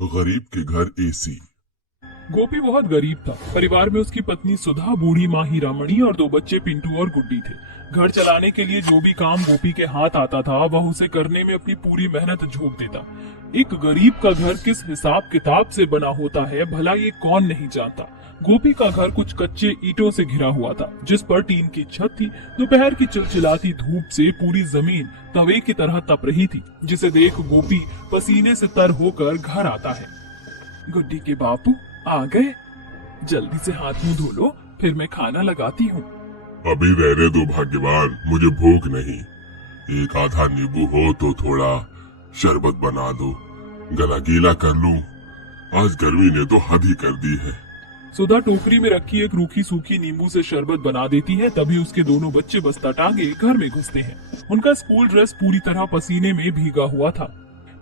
गरीब के घर एसी। गोपी बहुत गरीब था। परिवार में उसकी पत्नी सुधा, बूढ़ी माँ हीरामणि और दो बच्चे पिंटू और गुड्डी थे। घर चलाने के लिए जो भी काम गोपी के हाथ आता था वह उसे करने में अपनी पूरी मेहनत झोंक देता। एक गरीब का घर किस हिसाब किताब से बना होता है भला ये कौन नहीं जानता। गोपी का घर कुछ कच्चे ईंटों से घिरा हुआ था, जिस पर टीन की छत थी। दोपहर की चिलचिलाती धूप से पूरी जमीन तवे की तरह तप रही थी, जिसे देख गोपी पसीने से तर होकर घर आता है। गुड्डी के बापू आ गए, जल्दी से हाथ मुंह धो लो, फिर मैं खाना लगाती हूँ। अभी रहने दो भाग्यवान, मुझे भूख नहीं। एक आधा नींबू हो तो थोड़ा शरबत बना दो, गला गीला कर लूं। आज गर्मी ने तो हद ही कर दी है। सुधा टोकरी में रखी एक रूखी सूखी नींबू से शरबत बना देती है। तभी उसके दोनों बच्चे बस्ता टांगे घर में घुसते हैं। उनका स्कूल ड्रेस पूरी तरह पसीने में भीगा हुआ था।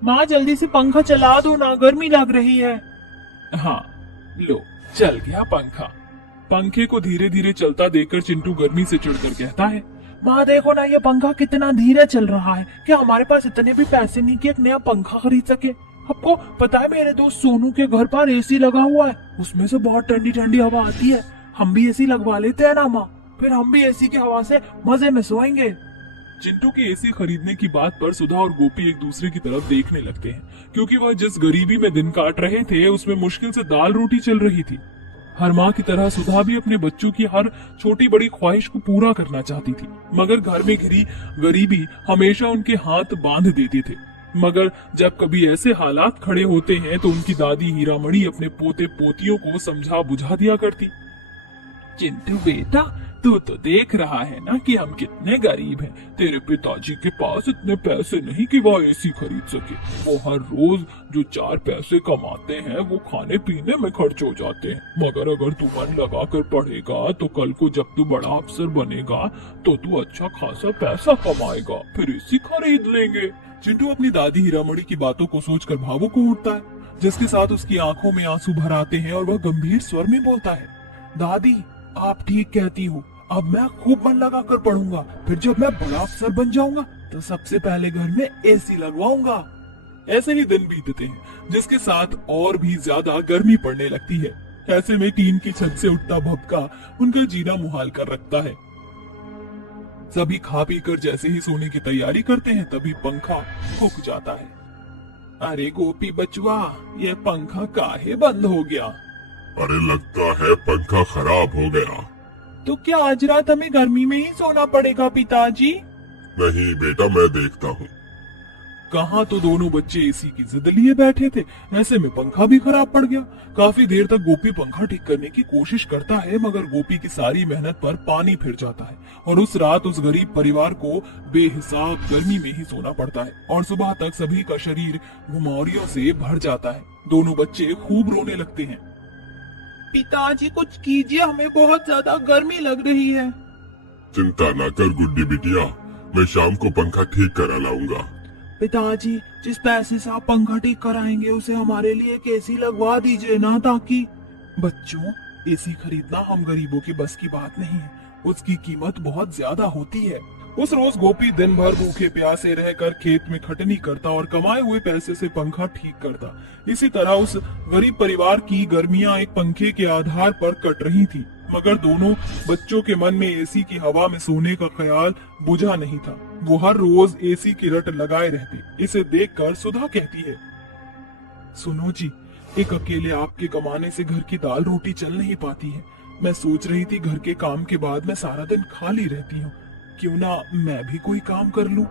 माँ जल्दी से पंखा चला दो ना, गर्मी लग रही है। हाँ लो, चल गया पंखा। पंखे को धीरे धीरे चलता देखकर चिंटू गर्मी से चिढ़कर कहता है, माँ देखो ना, ये पंखा कितना धीरे चल रहा है। क्या हमारे पास इतने भी पैसे नहीं कि एक नया पंखा खरीद सके? आपको पता है मेरे दोस्त सोनू के घर पर एसी लगा हुआ है, उसमें से बहुत ठंडी ठंडी हवा आती है। हम भी एसी लगवा लेते हैं ना माँ, फिर हम भी एसी की हवा से मजे में सोएंगे। चिंटू की एसी खरीदने की बात पर सुधा और गोपी एक दूसरे की तरफ देखने लगते हैं, क्योंकि वह जिस गरीबी में दिन काट रहे थे उसमें मुश्किल से दाल रोटी चल रही थी। हर माँ की तरह सुधा भी अपने बच्चों की हर छोटी बड़ी ख्वाहिश को पूरा करना चाहती थी, मगर घर में घिरी गरीबी हमेशा उनके हाथ बांध देते थे। मगर जब कभी ऐसे हालात खड़े होते हैं तो उनकी दादी हीरामणि अपने पोते पोतियों को समझा बुझा दिया करती। चिंटू बेटा, तू तो देख रहा है ना कि हम कितने गरीब हैं। तेरे पिताजी के पास इतने पैसे नहीं कि वह एसी खरीद सके। वो हर रोज जो 4 पैसे कमाते हैं वो खाने पीने में खर्च हो जाते हैं। मगर अगर तू मन लगा कर पढ़ेगा तो कल को जब तू बड़ा अफसर बनेगा तो तू अच्छा खासा पैसा कमाएगा, फिर एसी खरीद लेंगे। चिंटू अपनी दादी हीरामणि की बातों को सोचकर भावुक हो उठता है, जिसके साथ उसकी आंखों में आंसू भर आते हैं और वह गंभीर स्वर में बोलता है, दादी आप ठीक कहती हो, अब मैं खूब मन लगा कर पढ़ूंगा। फिर जब मैं बड़ा अफसर बन जाऊंगा तो सबसे पहले घर में एसी लगवाऊंगा। ऐसे ही दिन बीतते हैं, जिसके साथ और भी ज्यादा गर्मी पड़ने लगती है। ऐसे में टीन की छत से उठता भभका उनका जीना मुहाल कर रखता है। सभी खा पी कर जैसे ही सोने की तैयारी करते हैं तभी पंखा फूक जाता है। अरे गोपी बचवा, ये पंखा काहे बंद हो गया? अरे लगता है पंखा खराब हो गया। तो क्या आज रात हमें गर्मी में ही सोना पड़ेगा पिताजी? नहीं बेटा, मैं देखता हूँ। कहाँ तो दोनों बच्चे एसी की जिद लिए बैठे थे, ऐसे में पंखा भी खराब पड़ गया। काफी देर तक गोपी पंखा ठीक करने की कोशिश करता है, मगर गोपी की सारी मेहनत पर पानी फिर जाता है और उस रात उस गरीब परिवार को बेहिसाब गर्मी में ही सोना पड़ता है। और सुबह तक सभी का शरीर घुमावरियों से भर जाता है। दोनों बच्चे खूब रोने लगते हैं। पिताजी कुछ कीजिए, हमें बहुत ज्यादा गर्मी लग रही है। चिंता ना कर गुड्डी बिटिया, मैं शाम को पंखा ठीक करा लाऊंगा। पिताजी जिस पैसे से आप पंखा ठीक कराएंगे उसे हमारे लिए एक एसी लगवा दीजिए ना, ताकि। बच्चों, एसी खरीदना हम गरीबों की बस की बात नहीं है, उसकी कीमत बहुत ज्यादा होती है। उस रोज गोपी दिन भर भूखे प्यासे रहकर खेत में खटनी करता और कमाए हुए पैसे से पंखा ठीक करता। इसी तरह उस गरीब परिवार की गर्मियां एक पंखे के आधार पर कट रही थी, मगर दोनों बच्चों के मन में एसी की हवा में सोने का ख्याल बुझा नहीं था। वो हर रोज एसी की रट लगाए रहते। इसे देखकर सुधा कहती है, सुनो जी, एक अकेले आपके कमाने से घर की दाल रोटी चल नहीं पाती है। मैं सोच रही थी घर के काम के बाद मैं सारा दिन खाली रहती हूँ, क्यों ना मैं भी कोई काम कर लूं?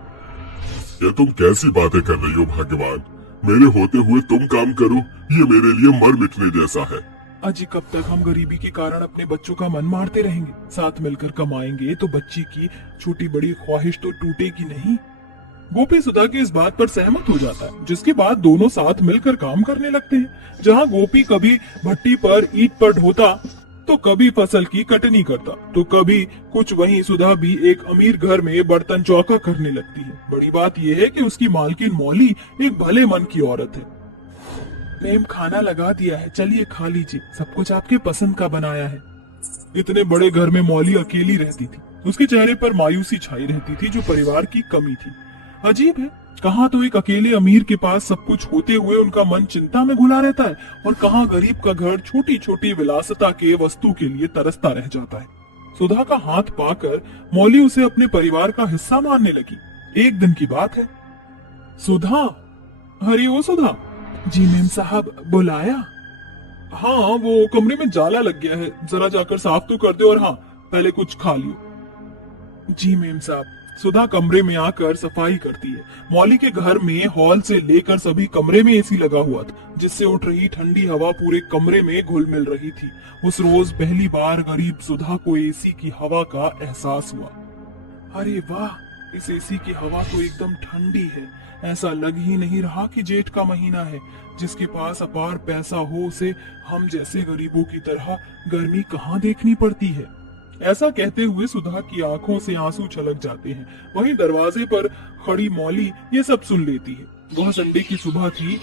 ये तुम कैसी बातें कर रही हो भाग्यवान? मेरे होते हुए तुम काम करो, ये मेरे लिए मर मिटने जैसा है। अजी कब तक हम गरीबी के कारण अपने बच्चों का मन मारते रहेंगे? साथ मिलकर कमाएंगे तो बच्ची की छोटी बड़ी ख्वाहिश तो टूटेगी नहीं। गोपी सुधा की इस बात पर सहमत हो जाता है, जिसके बाद दोनों साथ मिलकर काम करने लगते हैं। जहाँ गोपी कभी भट्टी पर ईंट पर ढोता तो कभी फसल की कटनी करता, तो कभी कुछ वहीं सुधा भी एक अमीर घर में बर्तन चौका करने लगती है। बड़ी बात यह है कि उसकी मालकिन मौली एक भले मन की औरत है। प्रेम खाना लगा दिया है, चलिए खा लीजिए, सब कुछ आपके पसंद का बनाया है। इतने बड़े घर में मौली अकेली रहती थी। उसके चेहरे पर मायूसी छाई रहती थी, जो परिवार की कमी थी। अजीब है, कहाँ तो एक अकेले अमीर के पास सब कुछ होते हुए उनका मन चिंता में घुला रहता है, और कहाँ गरीब का घर छोटी छोटी विलासिता के वस्तु के लिए तरसता रह जाता है। सुधा का हाथ पाकर मौली उसे अपने परिवार का हिस्सा मानने लगी। एक दिन की बात है। सुधा, अरे ओ सुधा। जी मेम साहब, बुलाया? हाँ, वो कमरे में जाला लग गया है, जरा जाकर साफ तो कर दो, और हाँ, पहले कुछ खा लियो। जी मेम साहब। सुधा कमरे में आकर सफाई करती है। मौली के घर में हॉल से लेकर सभी कमरे में एसी लगा हुआ था, जिससे उठ रही ठंडी हवा पूरे कमरे में घुल मिल रही थी। उस रोज पहली बार गरीब सुधा को एसी की हवा का एहसास हुआ। अरे वाह, इस एसी की हवा तो एकदम ठंडी है। ऐसा लग ही नहीं रहा कि जेठ का महीना है। जिसके पास अपार पैसा हो उसे हम जैसे गरीबों की तरह गर्मी कहाँ देखनी पड़ती है। ऐसा कहते हुए सुधा की आंखों से आंसू छलक जाते हैं। वहीं दरवाजे पर खड़ी मौली ये सब सुन लेती है। वह संडे की सुबह थी।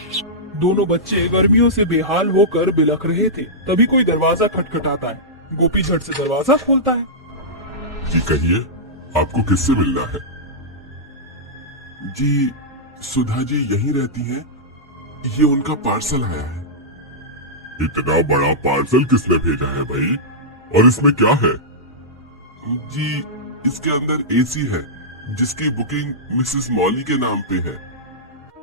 दोनों बच्चे गर्मियों से बेहाल होकर बिलख रहे थे। तभी कोई दरवाजा खटखटाता है। गोपी झट से दरवाजा खोलता है। जी कहिए, आपको किससे मिलना है? जी सुधा जी यहीं रहती हैं। ये उनका पार्सल आया है। इतना बड़ा पार्सल किसने भेजा है भाई? और इसमें क्या है? जी इसके अंदर एसी है, जिसकी बुकिंग मिसेस मौली के नाम पे है।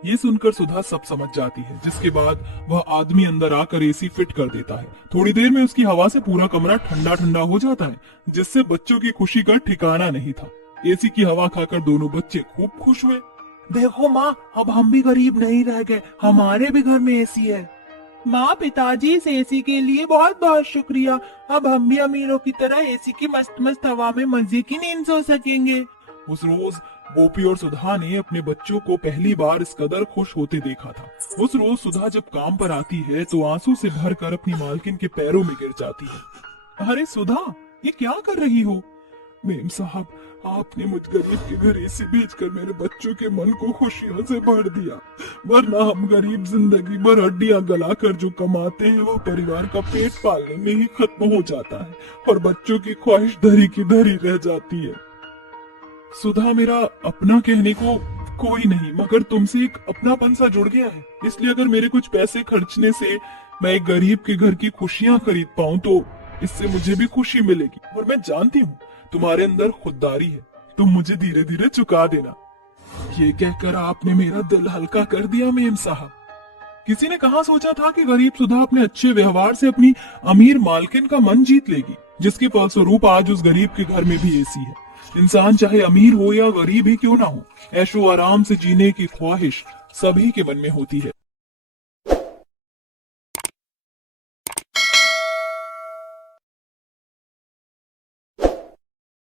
ये सुनकर सुधा सब समझ जाती है, जिसके बाद वह आदमी अंदर आकर एसी फिट कर देता है। थोड़ी देर में उसकी हवा से पूरा कमरा ठंडा ठंडा हो जाता है, जिससे बच्चों की खुशी का ठिकाना नहीं था। एसी की हवा खाकर दोनों बच्चे खूब खुश हुए। देखो माँ, अब हम भी गरीब नहीं रह गए, हमारे भी घर में एसी है। माँ, पिताजी, इस एसी के लिए बहुत बहुत शुक्रिया। अब हम भी अमीरों की तरह एसी की मस्त मस्त हवा में मजे की नींद सो सकेंगे। उस रोज गोपी और सुधा ने अपने बच्चों को पहली बार इस कदर खुश होते देखा था। उस रोज सुधा जब काम पर आती है तो आंसू से भरकर अपनी मालकिन के पैरों में गिर जाती है। अरे सुधा, ये क्या कर रही हो? मेम साहब, आपने मुझ गरीब के घर एसी भेजकर मेरे बच्चों के मन को खुशियों से भर दिया। वरना हम गरीब जिंदगी भर हड्डियां गलाकर जो कमाते हैं वो परिवार का पेट पालने में ही खत्म हो जाता है, और बच्चों की ख्वाहिश धरी की धरी रह जाती है। सुधा, मेरा अपना कहने को कोई नहीं, मगर तुमसे एक अपनापन सा जुड़ गया है। इसलिए अगर मेरे कुछ पैसे खर्चने से मैं एक गरीब के घर की खुशियां खरीद पाऊं तो इससे मुझे भी खुशी मिलेगी। और मैं जानती हूँ तुम्हारे अंदर खुददारी है, तुम मुझे धीरे धीरे चुका देना। ये कहकर आपने मेरा दिल हल्का कर दिया मेम साहब। किसी ने कहाँ सोचा था कि गरीब सुधा अपने अच्छे व्यवहार से अपनी अमीर मालकिन का मन जीत लेगी, जिसके फलस्वरूप आज उस गरीब के घर में भी एसी है। इंसान चाहे अमीर हो या गरीब ही क्यों ना हो, ऐशो आराम से जीने की ख्वाहिश सभी के मन में होती है।